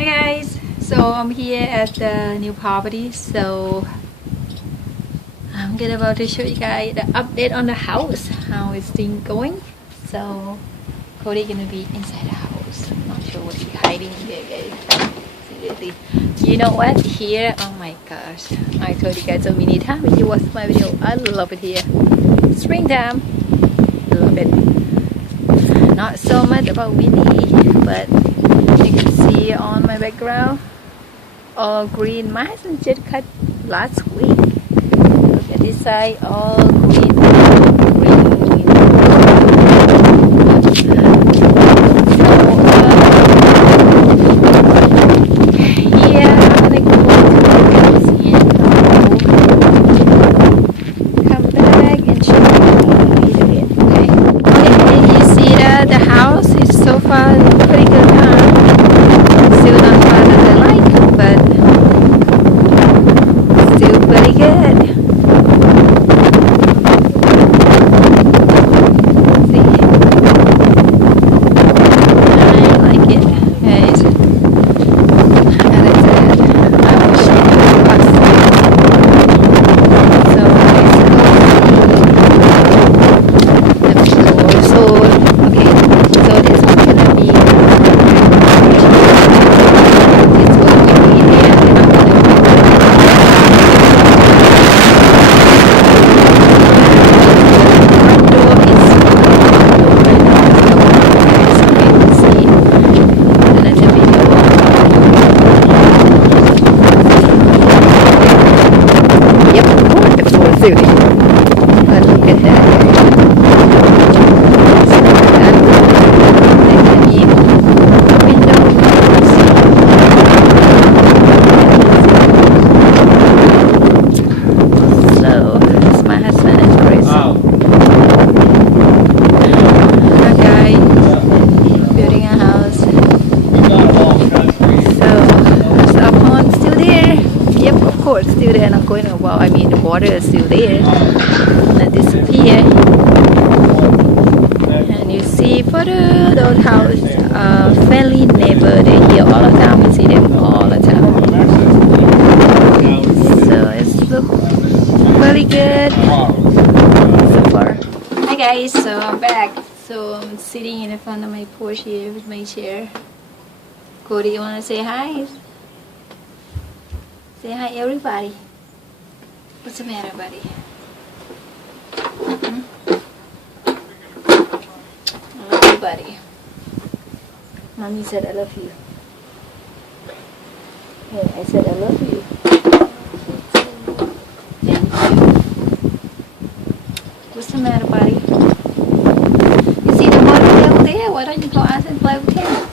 Hi guys, so I'm here at the new property, so I'm about to show you guys the update on the house, how it's been going. So Cody gonna be inside the house. Not sure what he's hiding here, guys. Seriously, you know what? Here, oh my gosh, I told you guys so many times if you watch my video, I love it here. Springtime, love it. Not so much about windy, but you can see on my background all green. My husband just cut last week. Look at this side, all green, green. Yeah, I'm gonna go to the house and come back and show you later. Okay. Okay, you see that the house is so far pretty good. Still not far as I like, but still pretty good. See? I like it, guys. As I said, I wish it was so nice. So okay, so this one's gonna be but look at that. So, it's my husband and Chris. That guy building a house. So upon still there. Yep, of course, still there. Not going to, well, I mean, the water is still there. Not disappear. And you see, for the old house, friendly neighbor. They here all the time. We see them all the time. So it's look really good so far. Hi guys, so I'm back. So I'm sitting in front of my porch here with my chair. Cody, you wanna say hi? Say hi, everybody. What's the matter, buddy? I love you, buddy. Mommy said I love you. Hey, I said I love you. Thank you. What's the matter, buddy? You see the boy over there? Why don't you go out and play with him?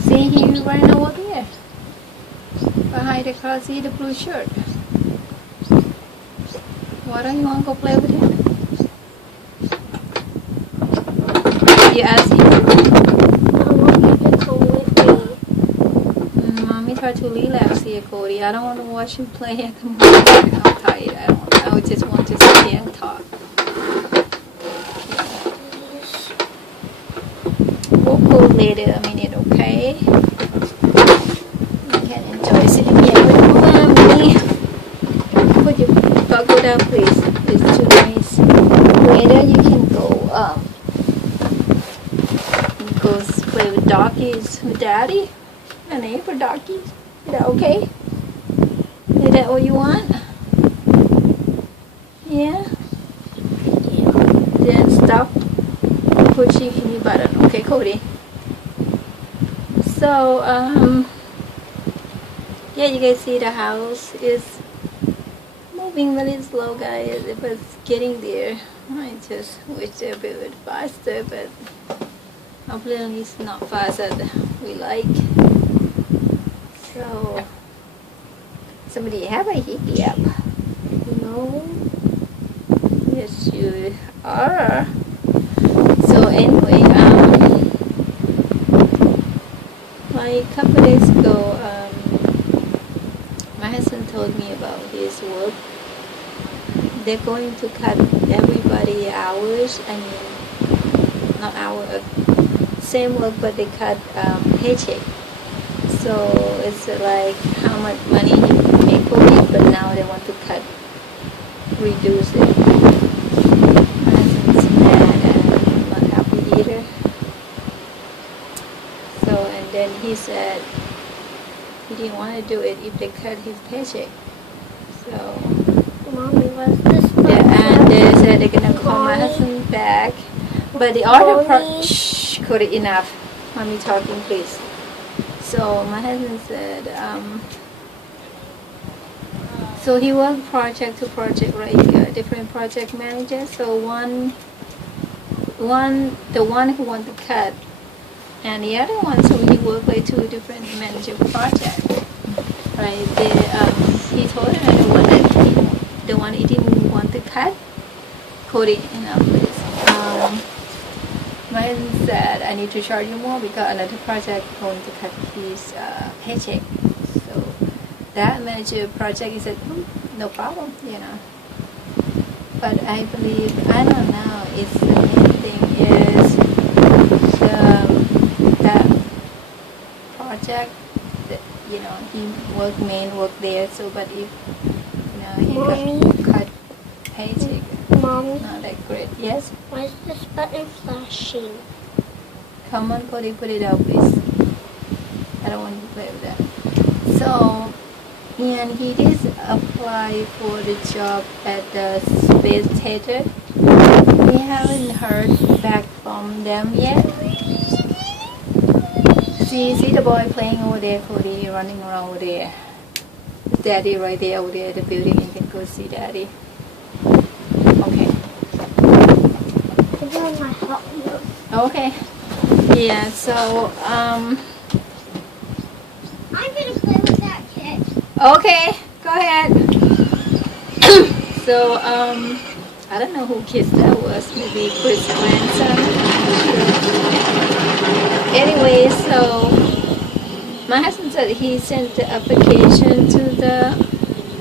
See, he's running over there. Behind the car, see the blue shirt. Why don't you want to go play with him? You ask him? Mommy tried to relax here, Cody. I don't want to watch him play at the moment. I'm tired. I just want to sit here and talk. We'll go later a minute, okay? Enjoy sitting here with mommy. Put your dog go down, please. It's too nice. Later you can go play with doggies with daddy and neighbor doggies. Is that okay? Is that what you want? Yeah? Then stop pushing any button. Okay, Cody. So yeah, you guys see the house is moving really slow, guys. It was getting there. I just wish they're a bit faster, but hopefully it's not fast as we like. So somebody have a hickey up? No? Yes, you are. So anyway, like a couple days ago, my husband told me about his work. They're going to cut everybody hours. I mean, not hour, same work, but they cut paycheck. So it's like how much money he make per week, but now they want to cut, reduce it. My husband's mad and not happy either. So, and then he said he didn't want to do it if they cut his paycheck. So, Mommy, what's this? and they said they're gonna call my husband back. But the other shh, Cody, enough. Mommy talking, please. So my husband said, so he worked project to project, right? Different project managers. So the one who want to cut, and the other one, so he worked with two different manager projects, right? He told her the one he didn't want to cut, Cody, please. My husband said, I need to charge you more because another project is going to cut his paycheck. So that manager project, he said, no problem, But I believe, I don't know, it's the main thing is that project, that, he main work there. So, but if, he cut paycheck. Mommy, not that great. Yes? why is this button flashing? Come on, Cody, put it out, please. I don't want to play with that. So, and he did apply for the job at the Space Theater. We haven't heard back from them yet. See the boy playing over there, Cody, running around over there. Daddy right there over there at the building. You can go see Daddy. Okay. Okay. Yeah, so, I'm gonna play with that kid. Okay, go ahead. So, I don't know who kids that was. Maybe Chris' grandson. Anyway, so, my husband said he sent the application to the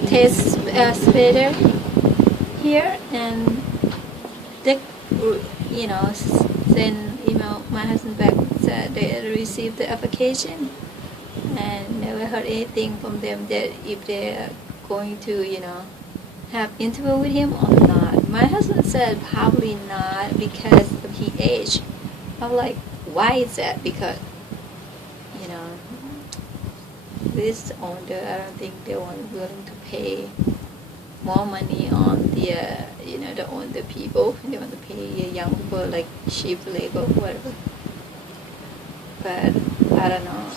test spitter here, and they, send email my husband back, said they had received the application and never heard anything from them that if they're going to, have interview with him or not. My husband said probably not because of his age. I'm like, why is that? Because, this owner, I don't think they were willing to pay more money on the people. They want to pay young people like cheap labor, whatever. But I don't know.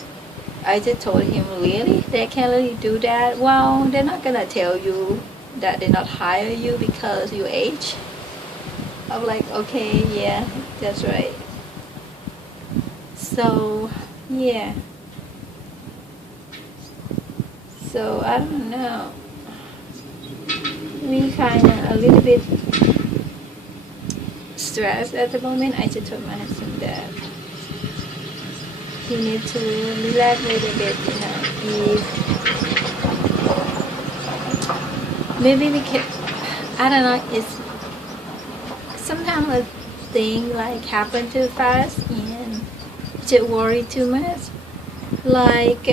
I just told him, really? They can't really do that? Well, they're not gonna tell you that they not hire you because your age. I'm like, okay, yeah, that's right. So, yeah. So, I don't know. We kind of a little bit stressed at the moment. I just told my husband that he needs to relax a little bit, maybe we can, I don't know, it's sometimes a thing like happen too fast and just worry too much. Like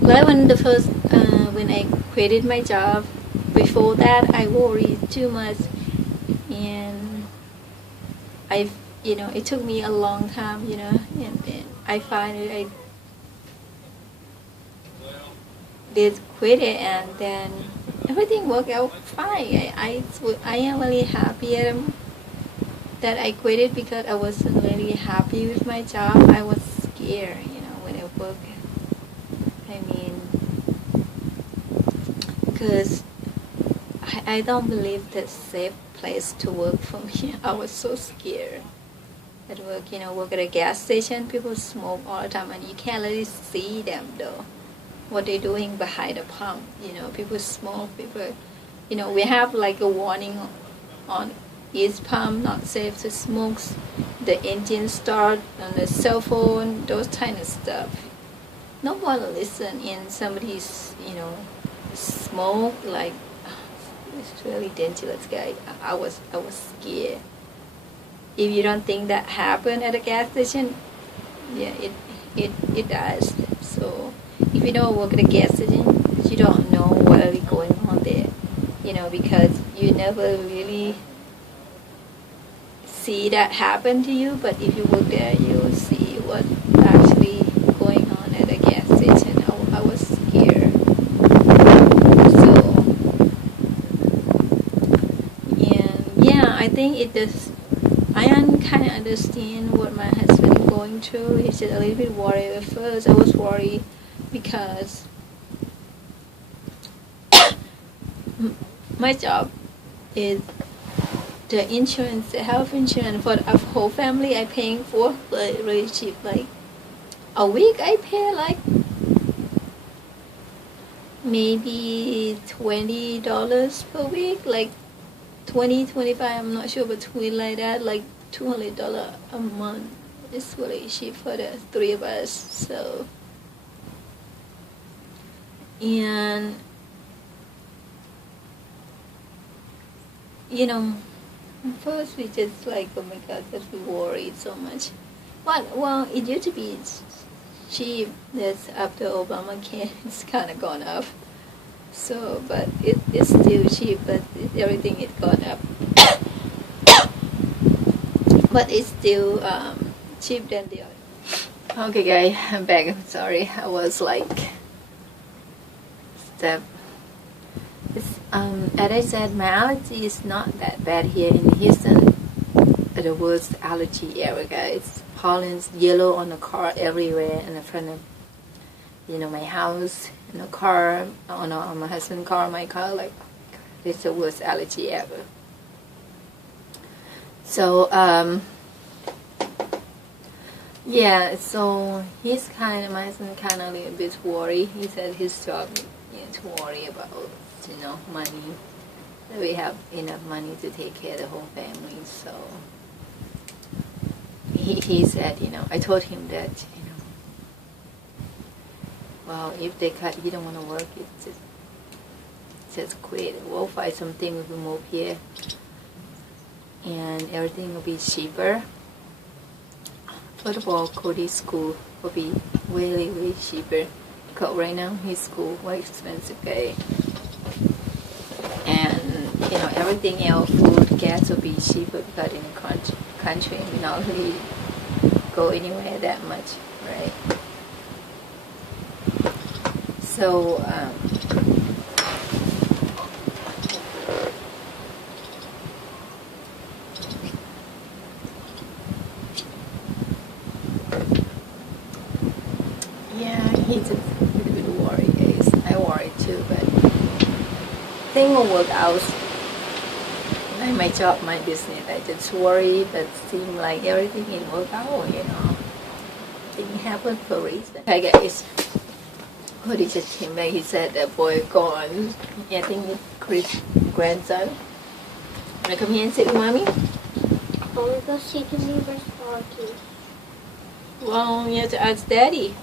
when the first, when I quitted my job, before that I worried too much, and it took me a long time, and I finally I did quit it, and then everything worked out fine. I am really happy that I quit it because I wasn't really happy with my job. I was scared, when I worked. I mean, because I don't believe that's a safe place to work for me. I was so scared. At work, work at a gas station, people smoke all the time, and you can't really see them though. What they're doing behind the pump, people smoke, people, we have like a warning on each pump, not safe to smoke, the engine start on the cell phone, those kind of stuff. No one listen in somebody's, smoke, like, it's really dangerous, guy. I was scared. if you don't think that happened at a gas station, yeah, it does. So if you don't work at a gas station, you don't know what is going on there, because you never really see that happen to you. But if you work there, you will see what actually going on at a gas station. I was scared. So, and yeah, I think it does. I kind of understand what my husband is going through. He's just a little bit worried at first. I was worried because my job is the insurance, the health insurance for the whole family I paying for, but really cheap. Like a week I pay like maybe $20 per week, like 25, I'm not sure, between like that, like $200 a month. It's really cheap for the three of us. So, and first we just like, oh my god, because we worried so much. But well, it used to be cheap. That's after Obamacare, it's kind of gone up. So, but it's still cheap, but everything is gone up. But it's still cheap than the other. Okay, guys, I'm back. I'm sorry. I was like, step. As I said, my allergy is not that bad here in Houston. The worst allergy area, guys. Pollen's yellow on the car everywhere in the front of, my house, in the car, on my husband's car, my car. Like, it's the worst allergy ever. So, yeah. So my husband kind of a little bit worried. He said his job to worry about. Money. We have enough money to take care of the whole family. So he said, I told him that, well, if they cut, you don't want to work, it just quit. We'll find something, we will move here, and everything will be cheaper. First of all, Cody's school will be really, really cheaper. Because right now his school very expensive, okay? And everything else, food, gas will be cheaper because in the country we not really go anywhere that much, right? So yeah, he's a little bit worried, guys. I worry too, but thing will work out. Like my job, my business, I just worry, but seem like everything will work out, Things happen for a reason. Hi guys, Cody just came back. He said that boy gone. I think it's Chris' grandson. Wanna come here and sit with mommy? I want to go see the neighbor's doggies. Well, you have to ask Daddy.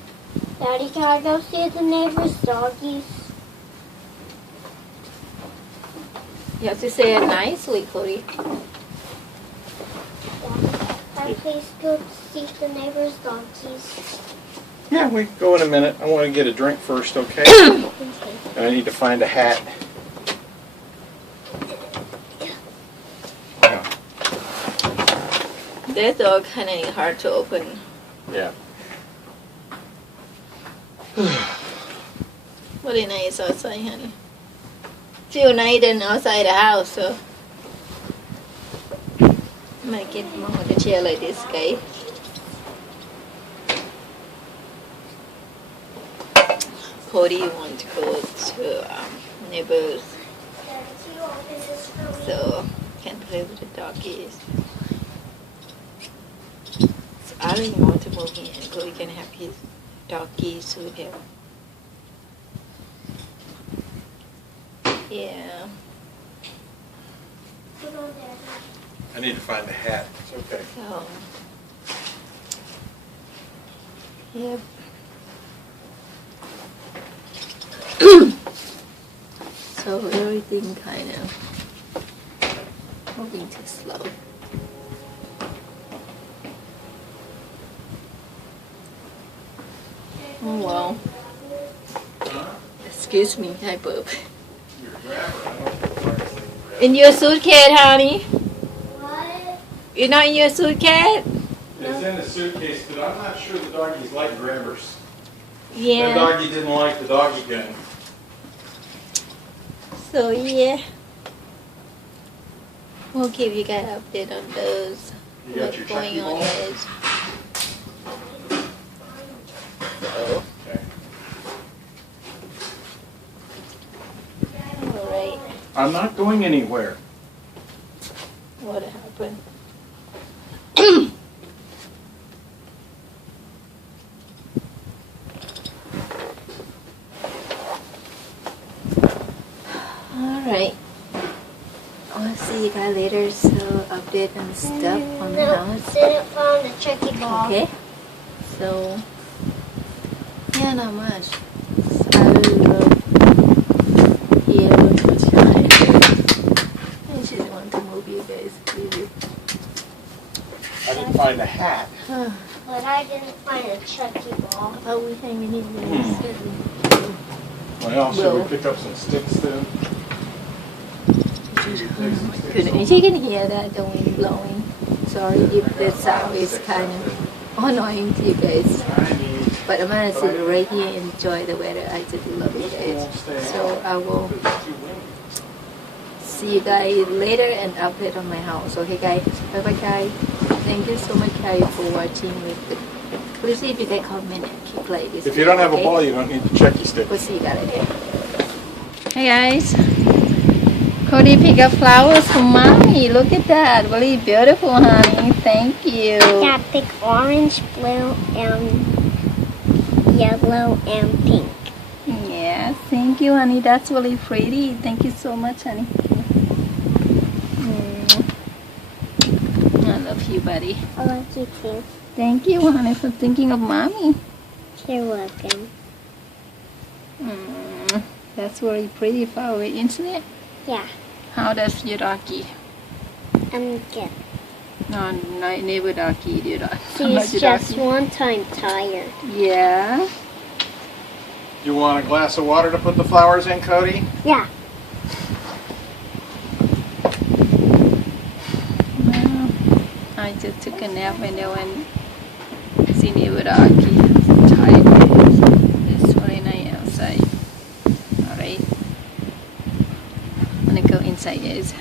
Daddy, can I go see the neighbor's doggies? You have to say it nicely, Cody. Can I please go see the neighbor's doggies? Yeah, we can go in a minute. I want to get a drink first, okay? And I need to find a hat. Yeah. That door kind of hard to open. Yeah. Really nice outside, honey. Feel nice than outside the house, so might get more of the chair like this, guy. Cody want to go to neighbors, so can play with the doggies. So I really want to move in and Cody can have his doggies with him. Yeah. I need to find a hat. It's okay. So, yep. So everything kind of moving too slow. Oh wow. Excuse me, I burp. In your suitcase, honey? What? You're not in your suitcase? It's in the suitcase, but I'm not sure the doggies like grabbers. The Yeah. doggy didn't like the doggy gun. So yeah. We'll give you guys an update on those. You got What's your going Chucky on, ball? guys. So, Okay. alright. I'm not going anywhere. What happened? Alright. I'll see you guys later. So update on stuff on the No, house. didn't find the Chucky ball. Okay. So yeah, not much. I love here much time. I just want to move you guys, really. I didn't find a hat. But I didn't find a Chucky ball. Are we hanging in there? Well, should Well. we pick up some sticks then? Goodness, you can hear that the wind blowing. Sorry if the sound is kind of annoying to you guys. But I'm gonna sit right here and enjoy the weather. I just love it, guys. So I will see you guys later and update on my house. Okay, guys? Bye bye, guys. Thank you so much, guys, for watching with the. Please see if you can comment and keep playing this. If you don't have a okay? ball, you don't need the Chucky stick. We'll see you guys later. Hey guys, Cody picked up flowers for mommy. Look at that, really beautiful, honey. Thank you. Yeah, pick orange, blue, and yellow, and pink. Yes, thank you, honey. That's really pretty. Thank you so much, honey. I love you, buddy. I like you too. Thank you, honey, for thinking of mommy. You're welcome. That's really pretty flower, isn't it? Yeah, How does your doggy? I'm good. No, never doggy, your dog. How about She's your just doggy? one time tired. Yeah. You want a glass of water to put the flowers in, Cody? Yeah. Well, I just took a nap and then when see never doggy. Tired. It's really nice outside. Alright. I'm gonna go inside, guys.